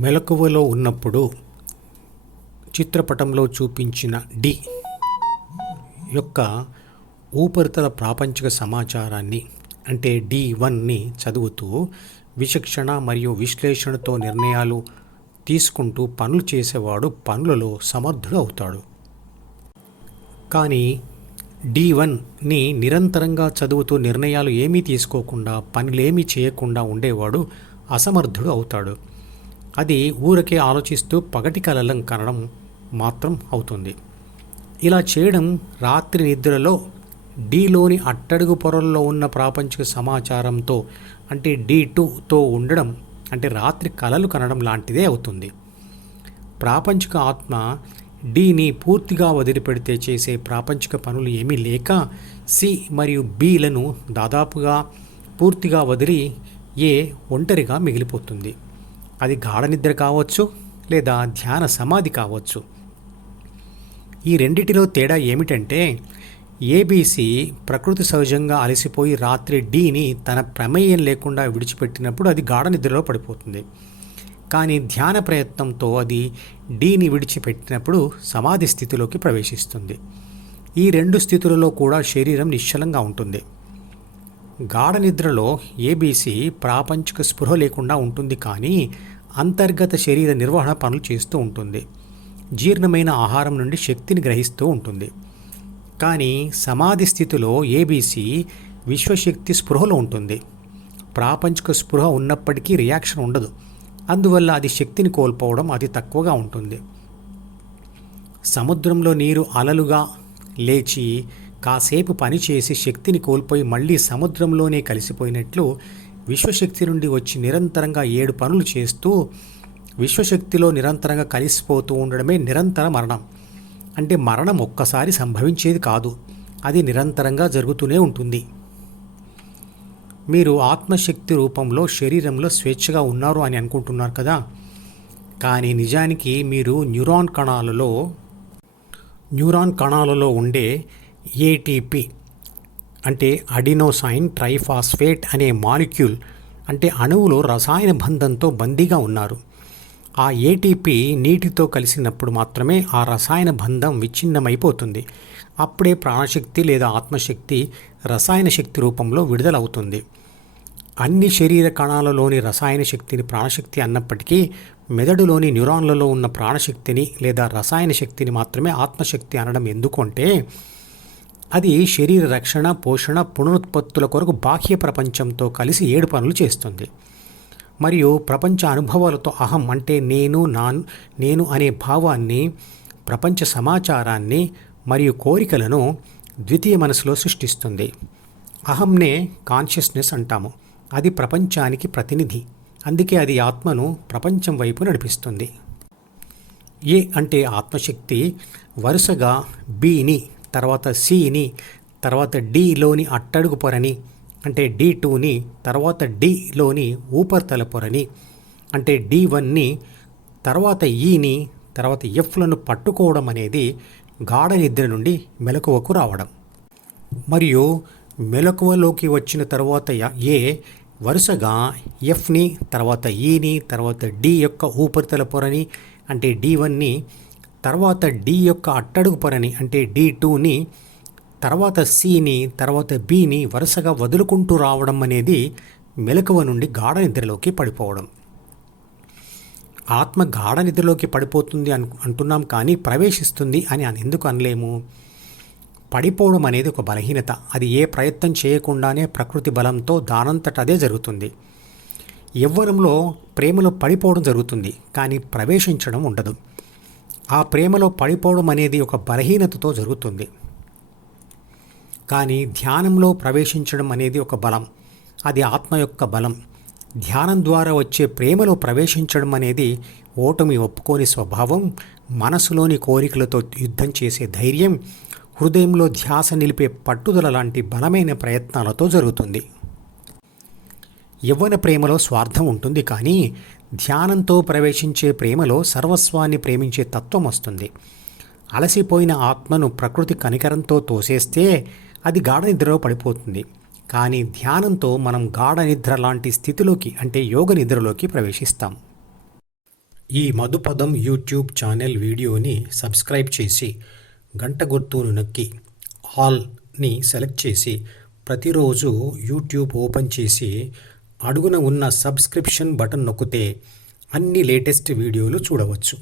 మెలకువలో ఉన్నప్పుడు చిత్రపటంలో చూపించిన డి యొక్క ఉపరితల ప్రాపంచిక సమాచారాన్ని అంటే D1ని చదువుతూ విచక్షణ మరియు విశ్లేషణతో నిర్ణయాలు తీసుకుంటూ పనులు చేసేవాడు పనులలో సమర్థుడు అవుతాడు. కానీ D1ని నిరంతరంగా చదువుతూ నిర్ణయాలు ఏమీ తీసుకోకుండా పనులేమీ చేయకుండా ఉండేవాడు అసమర్థుడు అవుతాడు. అది ఊరకే ఆలోచిస్తూ పగటి కలలం కనడం మాత్రం అవుతుంది. ఇలా చేయడం రాత్రి నిద్రలో డీలోని అట్టడుగు పొరల్లో ఉన్న ప్రాపంచిక సమాచారంతో అంటే D2తో ఉండడం అంటే రాత్రి కలలు కనడం లాంటిదే అవుతుంది. ప్రాపంచిక ఆత్మ డీని పూర్తిగా వదిలిపెడితే చేసే ప్రాపంచిక పనులు ఏమీ లేక సి మరియు బిలను దాదాపుగా పూర్తిగా వదిలి ఏ ఒంటరిగా మిగిలిపోతుంది. అది గాఢ నిద్ర కావచ్చు లేదా ధ్యాన సమాధి కావచ్చు. ఈ రెండిటిలో తేడా ఏమిటంటే ఏబీసీ ప్రకృతి సహజంగా అలసిపోయి రాత్రి డీని తన ప్రమేయం లేకుండా విడిచిపెట్టినప్పుడు అది గాఢ నిద్రలో పడిపోతుంది. కానీ ధ్యాన ప్రయత్నంతో అది డీని విడిచిపెట్టినప్పుడు సమాధి స్థితిలోకి ప్రవేశిస్తుంది. ఈ రెండు స్థితులలో కూడా శరీరం నిశ్చలంగా ఉంటుంది. గాఢ నిద్రలో ఏబీసీ ప్రాపంచిక స్పృహ లేకుండా ఉంటుంది, కానీ అంతర్గత శరీర నిర్వహణ పనులు చేస్తూ ఉంటుంది. జీర్ణమైన ఆహారం నుండి శక్తిని గ్రహిస్తూ ఉంటుంది. కానీ సమాధి స్థితిలో ఏబీసీ విశ్వశక్తి స్పృహలో ఉంటుంది. ప్రాపంచిక స్పృహ ఉన్నప్పటికీ రియాక్షన్ ఉండదు. అందువల్ల అది శక్తిని కోల్పోవడం అతి తక్కువగా ఉంటుంది. సముద్రంలో నీరు అలలుగా లేచి కాసేపు పనిచేసి శక్తిని కోల్పోయి మళ్ళీ సముద్రంలోనే కలిసిపోయినట్లు విశ్వశక్తి నుండి వచ్చి నిరంతరంగా 7 పనులు చేస్తూ విశ్వశక్తిలో నిరంతరంగా కలిసిపోతూ ఉండడమే నిరంతర మరణం. అంటే మరణం ఒక్కసారి సంభవించేది కాదు, అది నిరంతరంగా జరుగుతూనే ఉంటుంది. మీరు ఆత్మశక్తి రూపంలో శరీరంలో స్వేచ్ఛగా ఉన్నారు అని అనుకుంటున్నారు కదా, కానీ నిజానికి మీరు న్యూరాన్ కణాలలో ఉండే ఏటీపీ అంటే అడినోసైన్ ట్రైఫాస్ఫేట్ అనే మాలిక్యూల్ అంటే అణువులో రసాయన బంధంతో బందీగా ఉన్నారు. ఆ ఏటీపీ నీటితో కలిసినప్పుడు మాత్రమే ఆ రసాయన బంధం విచ్ఛిన్నమైపోతుంది. అప్పుడే ప్రాణశక్తి లేదా ఆత్మశక్తి రసాయన శక్తి రూపంలో విడుదలవుతుంది. అన్ని శరీర కణాలలోని రసాయన శక్తిని ప్రాణశక్తి అన్నప్పటికీ మెదడులోని న్యూరాన్లలో ఉన్న ప్రాణశక్తిని లేదా రసాయన శక్తిని మాత్రమే ఆత్మశక్తి అనడం ఎందుకంటే అది శరీర రక్షణ, పోషణ, పునరుత్పత్తుల కొరకు బాహ్య ప్రపంచంతో కలిసి 7 పనులు చేస్తుంది. మరియు ప్రపంచ అనుభవాలతో అహం అంటే నేను అనే భావాన్ని, ప్రపంచ సమాచారాన్ని మరియు కోరికలను ద్వితీయ మనసులో సృష్టిస్తుంది. అహంనే కాన్షియస్నెస్ అంటాము. అది ప్రపంచానికి ప్రతినిధి. అందుకే అది ఆత్మను ప్రపంచం వైపు నడిపిస్తుంది. ఏ అంటే ఆత్మశక్తి వరుసగా బిని, తర్వాత సిని, తర్వాత డిలోని అట్టడుగు పొరని అంటే D2ని, తర్వాత డిలోని ఉపరితల పొరని అంటే D1ని, తర్వాత ఈని, తర్వాత ఎఫ్లను పట్టుకోవడం అనేది గాఢ నిద్ర నుండి మెలకువకు రావడం. మరియు మెలకువలోకి వచ్చిన తర్వాత ఏ వరుసగా ఎఫ్ని, తర్వాత ఈని, తర్వాత డి యొక్క ఉపరితల పొరని అంటే D1ని, తర్వాత డి యొక్క అట్టడుగు పొరని అంటే D2ని, తర్వాత సిని, తర్వాత బిని వరుసగా వదులుకుంటూ రావడం అనేది మెలకువ నుండి గాఢ నిద్రలోకి పడిపోవడం. ఆత్మ గాఢ నిద్రలోకి పడిపోతుంది అంటున్నాం, కానీ ప్రవేశిస్తుంది అని ఎందుకు అనలేము? పడిపోవడం అనేది ఒక బలహీనత. అది ఏ ప్రయత్నం చేయకుండానే ప్రకృతి బలంతో దానంతట అదే జరుగుతుంది. యవ్వనంలో ప్రేమలో పడిపోవడం జరుగుతుంది, కానీ ప్రవేశించడం ఉండదు. ఆ ప్రేమలో పడిపోవడం అనేది ఒక బలహీనతతో జరుగుతుంది. కానీ ధ్యానంలో ప్రవేశించడం అనేది ఒక బలం. అది ఆత్మ యొక్క బలం. ధ్యానం ద్వారా వచ్చే ప్రేమలో ప్రవేశించడం అనేది ఓటమి ఒప్పుకోని స్వభావం, మనసులోని కోరికలతో యుద్ధం చేసే ధైర్యం, హృదయంలో ధ్యాస నిలిపే పట్టుదల లాంటి బలమైన ప్రయత్నాలతో జరుగుతుంది. యవ్వన ప్రేమలో స్వార్థం ఉంటుంది, కానీ ధ్యానంతో ప్రవేశించే ప్రేమలో సర్వస్వాన్ని ప్రేమించే తత్వం వస్తుంది. అలసిపోయిన ఆత్మను ప్రకృతి కనికరంతో తోసేస్తే అది గాఢ నిద్రలో పడిపోతుంది. కానీ ధ్యానంతో మనం గాఢ నిద్ర లాంటి స్థితిలోకి అంటే యోగ నిద్రలోకి ప్రవేశిస్తాం. ఈ మధుపదం యూట్యూబ్ ఛానల్ వీడియోని సబ్స్క్రైబ్ చేసి గంట గుర్తును నొక్కి ఆల్ని సెలెక్ట్ చేసి ప్రతిరోజు యూట్యూబ్ ఓపెన్ చేసి అడుగున ఉన్న సబ్స్క్రిప్షన్ బటన్ నొక్కితే అన్ని లేటెస్ట్ వీడియోలు చూడవచ్చు.